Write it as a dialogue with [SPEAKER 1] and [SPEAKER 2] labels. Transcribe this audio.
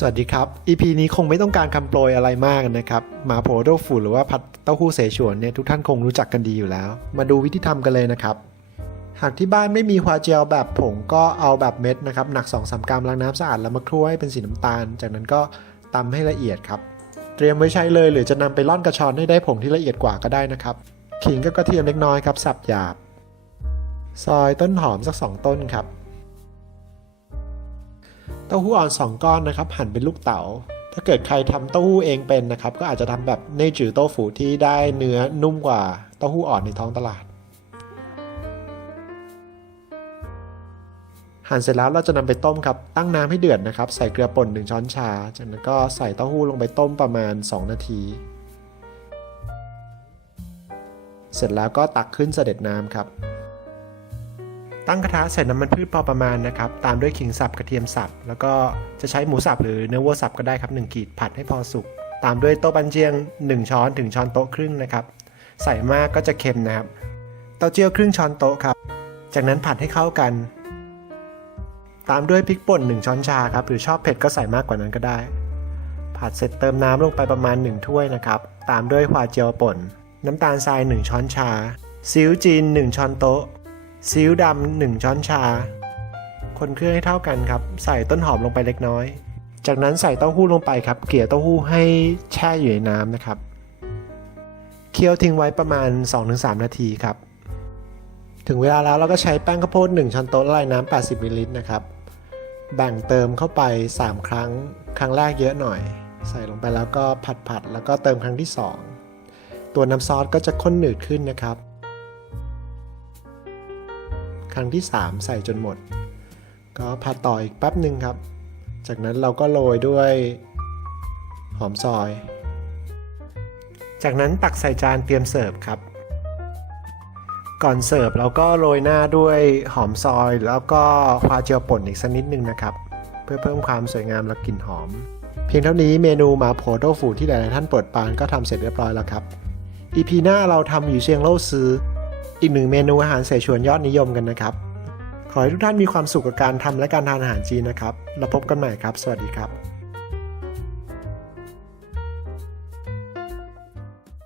[SPEAKER 1] สวัสดีครับ EP นี้คงไม่ต้องการคำโปรยอะไรมากนะครับหมาโผโดฟูหรือว่าผัดเต้าหู้เสฉวนเนี่ยทุกท่านคงรู้จักกันดีอยู่แล้ว มาดูวิธีทำกันเลยนะครับ หากที่บ้านไม่มีควาเจลแบบผงก็เอาแบบเม็ดนะครับ หนัก 2-3 กรัมล้างน้ำสะอาดแล้วมาคลุกให้เป็นสีน้ำตาล จากนั้นก็ตำให้ละเอียดครับ เตรียมไว้ใช้เลยหรือจะนำไปร่อนกระชอนให้ได้ผงที่ละเอียดกว่าก็ได้นะครับ ขิงกับกระเทียมเล็กน้อยครับสับหยาบ ซอยต้นหอมสัก 2 ต้นครับ เต้าหู้อ่อน 2 ก้อนนะครับหั่นเป็นลูกเต๋า ถ้าเกิดใครทำเต้าหู้เองเป็นนะครับ ก็อาจจะทำแบบเนจือโต้ฟูที่ได้เนื้อนุ่มกว่าเต้าหู้อ่อนในท้องตลาด หั่นเสร็จแล้วเราจะนำไปต้มครับ ตั้งน้ำให้เดือดนะครับ ใส่เกลือป่น 1 ช้อนชา จากนั้นก็ใส่เต้าหู้ลงไปต้มประมาณ 2 นาที เสร็จแล้วก็ตักขึ้นเสด็จน้ำครับ ตั้งกระทะใส่น้ำมันพืชพอประมาณนะครับ ตามด้วยขิงสับกระเทียมสับ แล้วก็จะใช้หมูสับหรือเนื้อวัวสับก็ได้ครับ1ขีดผัดให้พอสุก ตามด้วยโต๊ะบันเจียง 1 ช้อนถึงช้อนโต๊ะครึ่งนะครับ ใส่มากก็จะเค็มนะครับ เต้าเจี้ยวครึ่งช้อนโต๊ะครับ จากนั้นผัดให้เข้ากัน ตามด้วยพริกป่น 1 ช้อนชาครับ หรือชอบเผ็ดก็ใส่มากกว่านั้นก็ได้ ผัดเสร็จเติมน้ำลงไปประมาณ 1 ถ้วยนะครับ ตามด้วยควาเจียวป่น น้ำตาลทราย 1 ช้อนชา ซีอิ๊วจีน 1 ช้อนโต๊ะ ซีอิ๊วดำ1ช้อนชา คนเครื่องให้เท่ากันครับ ใส่ต้นหอมลงไปเล็กน้อย จากนั้นใส่เต้าหู้ลงไปครับ เกลี่ยเต้าหู้ให้แช่อยู่ในน้ำนะครับ เคี่ยวทิ้งไว้ประมาณ 2-3 นาทีครับ ถึงเวลาแล้วเราก็ใช้แป้งข้าวโพด 1 ช้อนโต๊ะละลายน้ำ 80มิลลิลิตรนะครับ แบ่งเติมเข้าไป 3 ครั้ง ครั้งแรกเยอะหน่อย ใส่ลงไปแล้วก็ผัดๆแล้วก็เติมครั้งที่ 2 ตัวน้ำซอสก็จะข้นหนืดขึ้นนะครับ ครั้งที่ 3 ใส่จนหมด ก็ผัดต่ออีกแป๊บหนึ่งครับ จากนั้นเราก็โรยด้วยหอมซอย จากนั้นตักใส่จานเตรียมเสิร์ฟครับ ก่อนเสิร์ฟเราก็โรยหน้าด้วยหอมซอย แล้วก็ควาเจียวป่นอีกสักนิดนึงนะครับ เพื่อเพิ่มความสวยงามและกลิ่นหอม เพียงเท่านี้เมนูหมาโผโตฟูที่หลายๆท่านโปรดปานก็ทำเสร็จเรียบร้อยแล้วครับอีพีหน้าเราทำอยู่เชียงโล่ซื้อ อีกหนึ่งเมนูอาหารเสฉวนยอดนิยมกันนะครับ ขอให้ทุกท่านมีความสุขกับการทำและการทานอาหารจีนนะครับ แล้วพบกันใหม่ครับ สวัสดีครับ